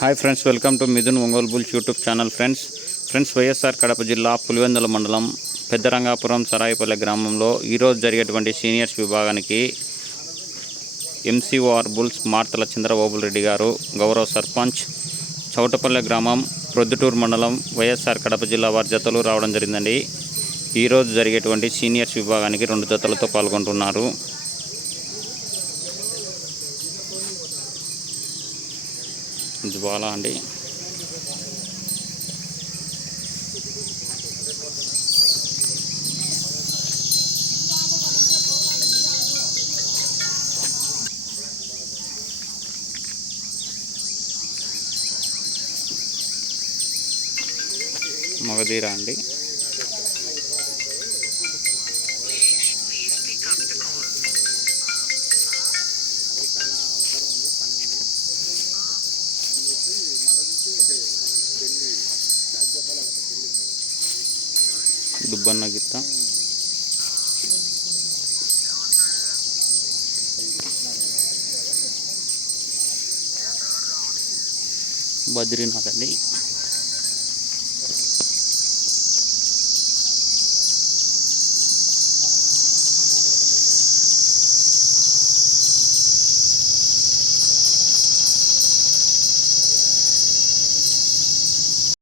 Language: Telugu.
Hi friends welcome to Mithun Ongole bulls YouTube channel friends friends YSR Kadapa జిల్లా పులివెందుల మండలం పెద్దరంగాపురం సరాయిపల్లె గ్రామంలో ఈరోజు జరిగేటువంటి సీనియర్స్ విభాగానికి ఎంసీఓఆర్ బుల్స్ మార్తల చంద్రబాబు రెడ్డి గారు గౌరవ సర్పంచ్ చౌటపల్లె గ్రామం ప్రొద్దుటూరు మండలం వైఎస్ఆర్ కడప జిల్లా వారి జతలు రావడం జరిగిందండి. ఈరోజు జరిగేటువంటి సీనియర్స్ విభాగానికి రెండు జతలతో పాల్గొంటున్నారు. జ్వాల అండి. మగధీర అండి. ದುಬ್ಬನ್ನಾಗಿತ್ತ ಬದ್ರಿನಾಥಲ್ಲಿ.